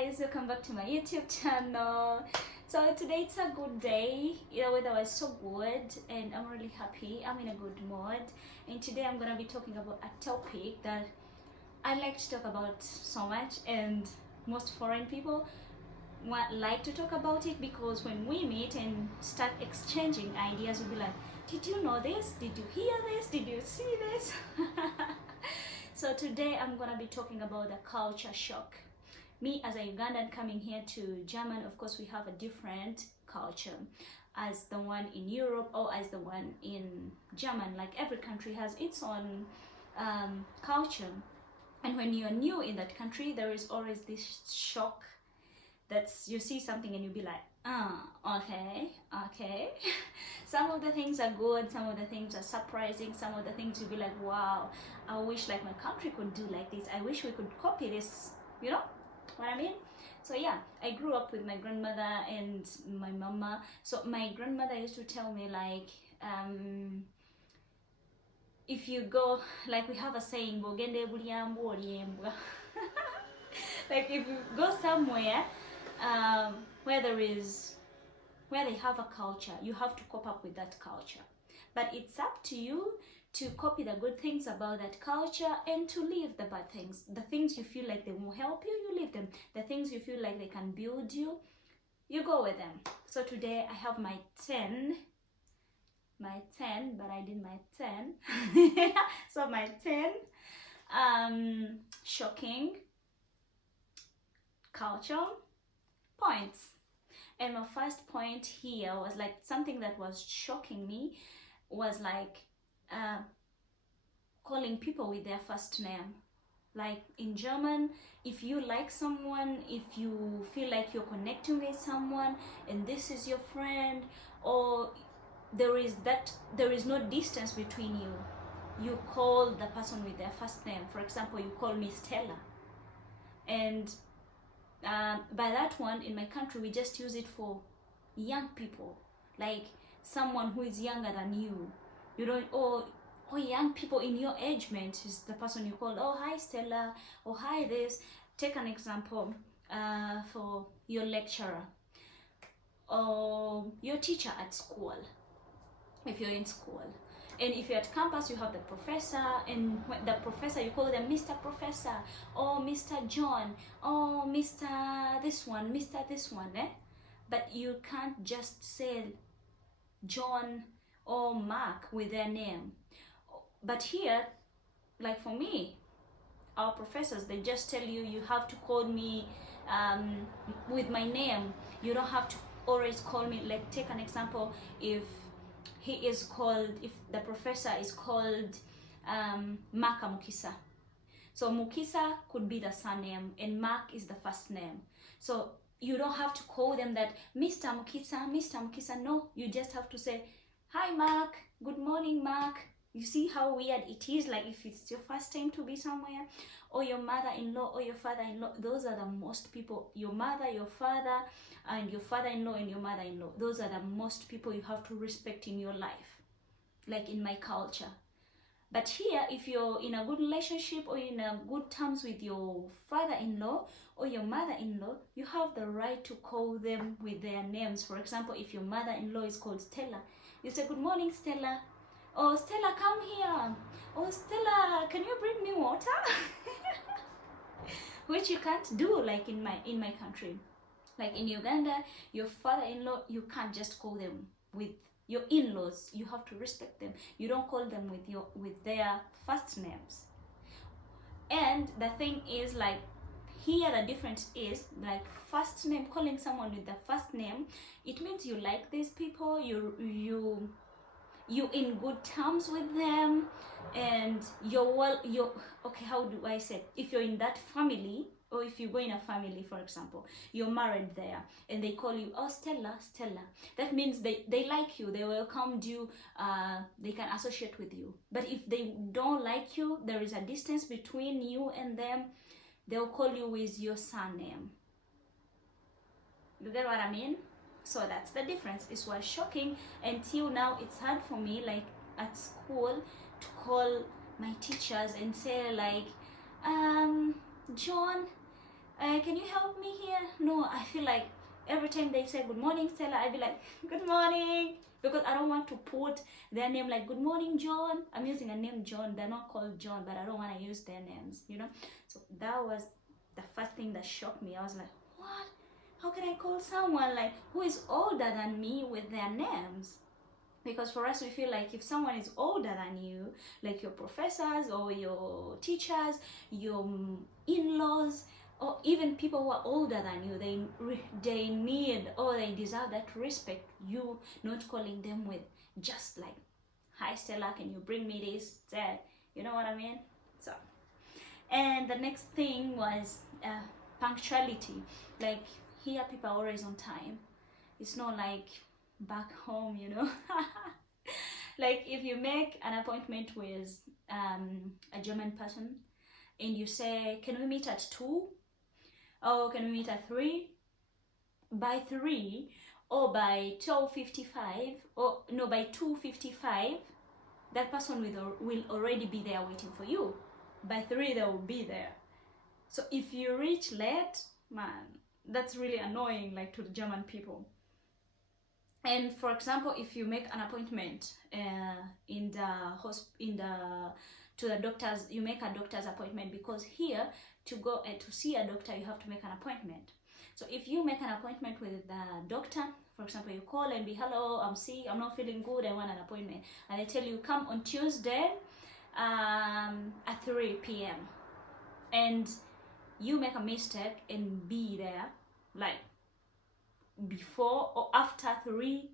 guys, welcome back to my YouTube channel. So today it's a good day. The weather was so good and I'm really happy. I'm in a good mood, and today I'm gonna be talking about a topic that I like to talk about so much, and most foreign people like to talk about it, because when we meet and start exchanging ideas, we'll be like, did you know this? Did you hear this? Did you see this? So today I'm gonna be talking about the culture shock. Me as a Ugandan coming here to German, of course we have a different culture as the one in Europe or as the one in German. Like every country has its own culture, and when you're new in that country, there is always this shock that you see something and you'll be like, okay. Some of the things are good, some of the things are surprising, some of the things you'll be like, wow, I wish like my country could do like this, I wish we could copy this, you know what I mean? So yeah, I grew up with my grandmother and my mama. So my grandmother used to tell me, like, if you go, like we have a saying, "Bogende buliambo oriembwa." Like if you go somewhere where they have a culture, you have to cope up with that culture. But it's up to you to copy the good things about that culture and to leave the bad things. The things you feel like they won't help you, you leave them. The things you feel like they can build you, you go with them. So today I have my 10, but I did my 10. So my 10 shocking culture points. And my first point here was like something that was shocking me was like calling people with their first name. Like in German, if you like someone, if you feel like you're connecting with someone and this is your friend, or there is no distance between you, you call the person with their first name. For example, you call me Stella, and by that one in my country we just use it for young people, like someone who is younger than you. You don't, or young people in your age mate is the person you call. Oh, hi Stella, or hi this. Take an example for your lecturer or your teacher at school, if you're in school. And if you're at campus, you have the professor, and the professor, you call them Mr. Professor, or Mr. John, or Mr. this one, Mr. this one, eh? But you can't just say John or Mark with their name. But here, like for me, our professors, they just tell you, you have to call me with my name. You don't have to always call me, like take an example, if the professor is called Maka Mukisa. So Mukisa could be the surname and Mark is the first name. So you don't have to call them that Mr. Mukisa. No, you just have to say, hi Mark, good morning Mark. You see how weird it is, like if it's your first time to be somewhere, or your mother-in-law or your father-in-law. Those are the most people, your mother, your father, and your father-in-law and your mother-in-law. Those are the most people you have to respect in your life, like in my culture. But here, if you're in a good relationship or in a good terms with your father-in-law or your mother-in-law, you have the right to call them with their names. For example, if your mother-in-law is called Stella, you say, good morning Stella. Oh, Stella, come here. Oh, Stella, can you bring me water? Which you can't do like in my country. Like in Uganda, your father-in-law, you can't just call them with your in-laws. You have to respect them. You don't call them with their first names. And the thing is, like here the difference is, like first name, calling someone with the first name, it means you like these people, you in good terms with them, and okay, how do I say, if you're in that family, or if you go in a family, for example, you're married there and they call you, oh Stella, that means they like you, they welcomed you, they can associate with you. But if they don't like you, there is a distance between you and them, they'll call you with your surname. You get what I mean? So that's the difference. It was shocking. Until now, it's hard for me, like at school, to call my teachers and say like, John, Can you help me here? No, I feel like every time they say good morning Stella, I be like good morning, because I don't want to put their name like good morning John. I'm using a name John, they're not called John, but I don't want to use their names, you know. So that was the first thing that shocked me. I was like, what? How can I call someone like who is older than me with their names? Because for us, we feel like if someone is older than you, like your professors or your teachers, your in-laws, or even people who are older than you, they need or they deserve that respect. You not calling them with just like, hi Stella, can you bring me this, that, you know what I mean? So, and the next thing was punctuality. Like here people are always on time. It's not like back home, you know. Like if you make an appointment with a German person and you say, can we meet at 2? Or can we meet at 3? By 3 or by 12:55, or no, by 2:55, that person will already be there waiting for you. By 3 they will be there. So if you reach late, man, that's really annoying, like to the German people. And for example, if you make an appointment to the doctors, you make a doctor's appointment, because here to go and to see a doctor you have to make an appointment. So if you make an appointment with the doctor, for example, you call and be, hello, I'm sick, I'm not feeling good, I want an appointment, and they tell you come on Tuesday at 3 p.m. and you make a mistake and be there like before or after 3,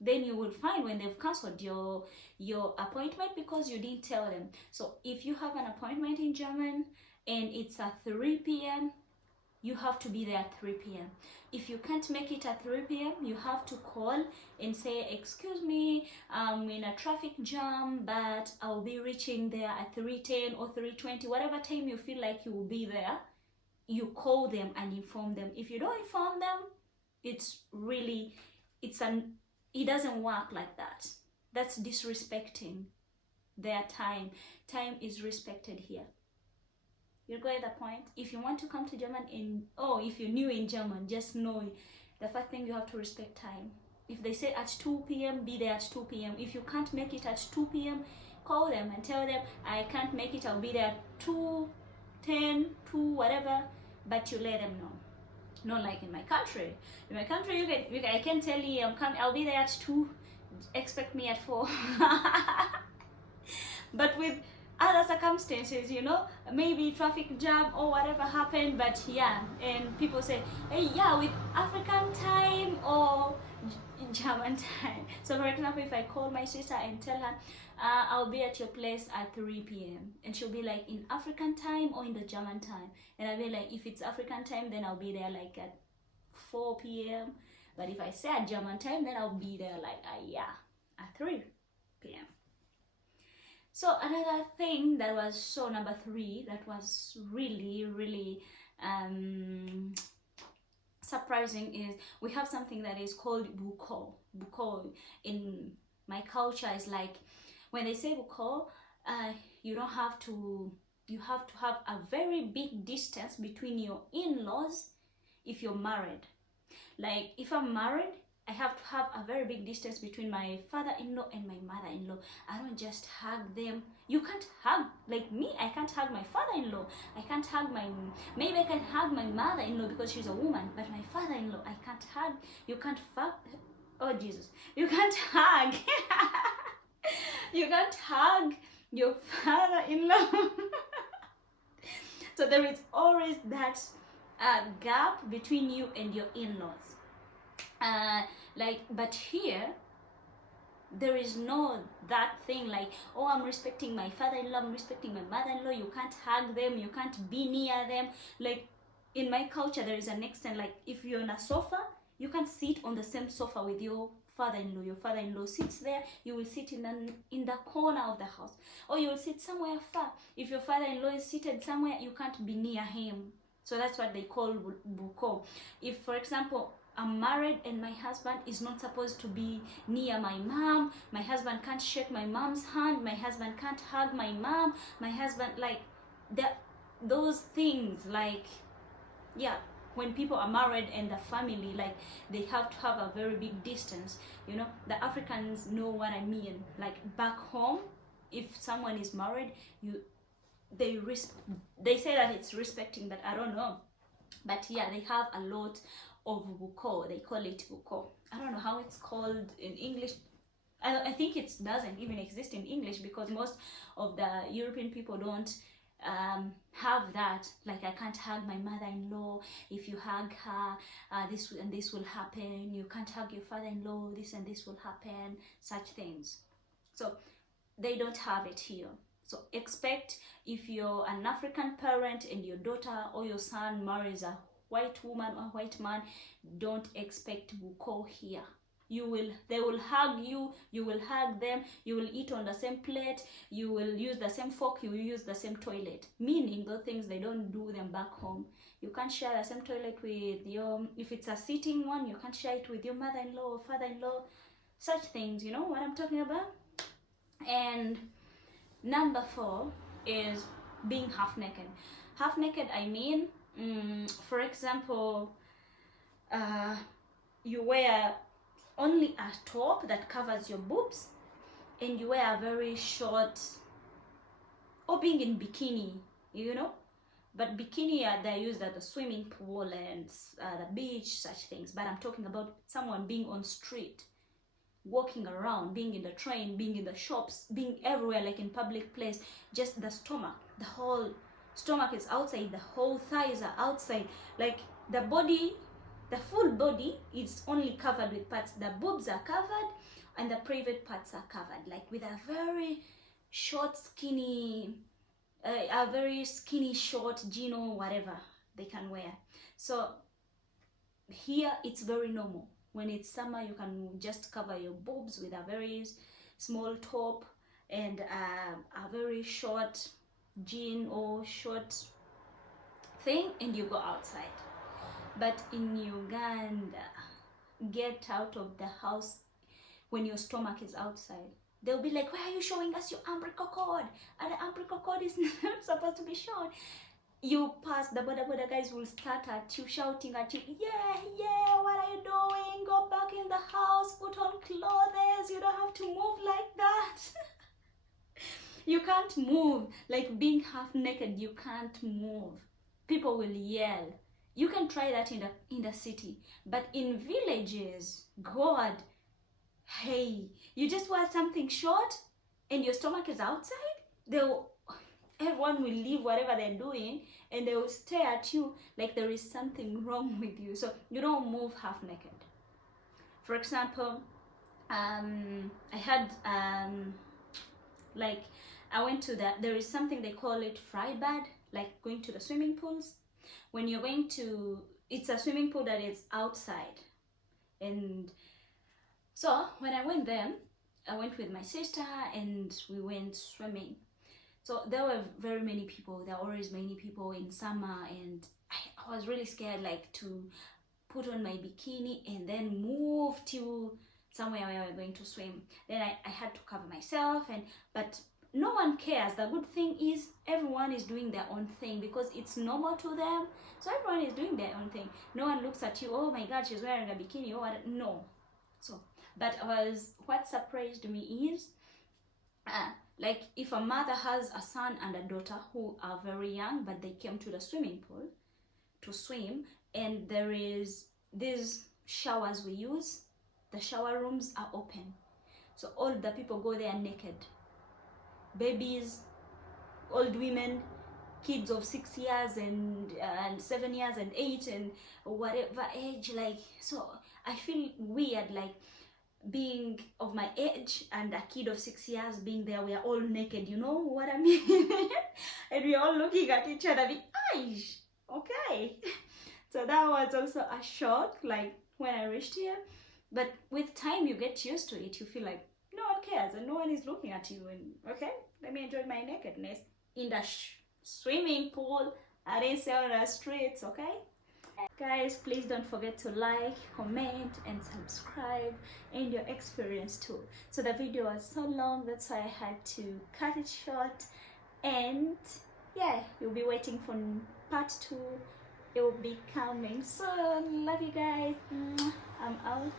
then you will find when they've cancelled your appointment because you didn't tell them. So if you have an appointment in German and it's at 3 p.m, you have to be there at 3 p.m. If you can't make it at 3 p.m, you have to call and say, excuse me, I'm in a traffic jam, but I'll be reaching there at 3:10 or 3:20, whatever time you feel like you will be there. You call them and inform them. If you don't inform them, it doesn't work like that. That's disrespecting their time. Time is respected here. You get the point? If you want to come to German if you're new in German, just know the first thing, you have to respect time. If they say at 2 p.m, be there at 2 p.m. If you can't make it at 2 p.m, call them and tell them, I can't make it, I'll be there at 2:10, 2 whatever, but you let them know. Not like in my country. In my country, I can tell you I'll be there at 2, expect me at 4. But with other circumstances, you know, maybe traffic jam or whatever happened, but yeah, and people say, hey, yeah, with African time or German time. So for example, if I call my sister and tell her, I'll be at your place at 3 p.m. and she'll be like, in African time or in the German time? And I'll be like, if it's African time, then I'll be there like at 4 p.m. But if I say at German time, then I'll be there like at 3 p.m. So another thing that was, so number 3, that was really surprising is we have something that is called buko. Buko in my culture is like, when they say buko, you have to have a very big distance between your in-laws if you're married. Like if I'm married, I have to have a very big distance between my father-in-law and my mother-in-law. I don't just hug them. You can't hug, like me, I can't hug my father-in-law. I can't hug maybe I can hug my mother-in-law because she's a woman, but my father-in-law, I can't hug. You can't oh Jesus. You can't hug. You can't hug your father-in-law. So there is always that gap between you and your in-laws. But here there is no that thing like, oh, I'm respecting my father-in-law, I'm respecting my mother-in-law, you can't hug them, you can't be near them. Like in my culture there is an extent, like if you're on a sofa, you can't sit on the same sofa with your father-in-law. Your father-in-law sits there, you will sit in the corner of the house, or you will sit somewhere far. If your father-in-law is seated somewhere, you can't be near him. So that's what they call buko. If for example I'm married and my husband is not supposed to be near my mom, my husband can't shake my mom's hand, my husband can't hug my mom, my husband, like those things, like yeah, when people are married and the family, like, they have to have a very big distance, you know. The Africans know what I mean. Like back home, if someone is married, you they say that it's respecting, but I don't know. But yeah, they have a lot of buko. They call it buko. I don't know how it's called in English. I think it doesn't even exist in English, because most of the European people don't have that. Like, I can't hug my mother-in-law. If you hug her, this and this will happen. You can't hug your father-in-law. This and this will happen. Such things. So they don't have it here. So expect, if you're an African parent and your daughter or your son marries a white woman or white man, don't expect buko here. They will hug you, you will hug them, you will eat on the same plate, you will use the same fork, you will use the same toilet. Meaning, those things, they don't do them back home. You can't share the same toilet with your, if it's a sitting one, you can't share it with your mother-in-law or father-in-law. Such things, you know what I'm talking about? And number 4 is being half naked. Half naked, I mean, for example, you wear only a top that covers your boobs, and you wear a very short, or being in bikini, you know. But bikini, they're used at the swimming pool and the beach, such things. But I'm talking about someone being on street, walking around, being in the train, being in the shops, being everywhere, like in public place. Just the stomach, the whole stomach is outside, the whole thighs are outside, like the body, the full body is only covered with parts. The boobs are covered and the private parts are covered, like with a very short skinny a very skinny short jean or whatever they can wear. So here it's very normal. When it's summer, you can just cover your boobs with a very small top and a very short jean or short thing, and you go outside. But in Uganda, get out of the house when your stomach is outside. They'll be like, why are you showing us your umbilical cord? And the umbilical cord is not supposed to be shown. You pass, the boda guys will start at you, shouting at you, yeah, what are you doing? Go back in the house, put on clothes, you don't have to move like that. You can't move. Like, being half naked, you can't move. People will yell. You can try that in the city, but in villages, God, hey, you just wear something short and your stomach is outside, everyone will leave whatever they're doing and they will stare at you like there is something wrong with you. So you don't move half naked. For example, I had like, I went to there is something they call it freibad, like going to the swimming pools. When you're going to, it's a swimming pool that is outside. And so when I went there, I went with my sister and we went swimming. So there were very many people. There are always many people in summer, and I was really scared, like, to put on my bikini and then move to somewhere where we're going to swim. Then I had to cover myself, but no one cares. The good thing is everyone is doing their own thing because it's normal to them. So everyone is doing their own thing. No one looks at you, oh my God, she's wearing a bikini, or what? No. So, but what surprised me is, like, if a mother has a son and a daughter who are very young, but they came to the swimming pool to swim, and there is these showers we use, the shower rooms are open. So all the people go there naked. Babies, old women, kids of 6 years and 7 years and 8 and whatever age. Like, so I feel weird, like, being of my age and a kid of 6 years being there. We are all naked, you know what I mean? And we're all looking at each other, like, Aish, okay. So that was also a shock, like, when I reached here. But with time, you get used to it. You feel like no one cares and no one is looking at you. And okay, let me enjoy my nakedness in the swimming pool. I didn't say on the streets, okay? Guys, please don't forget to like, comment, and subscribe, and your experience too. So the video was so long, that's why I had to cut it short. And yeah, you'll be waiting for part 2 it will be coming soon. Love you guys. I'm out.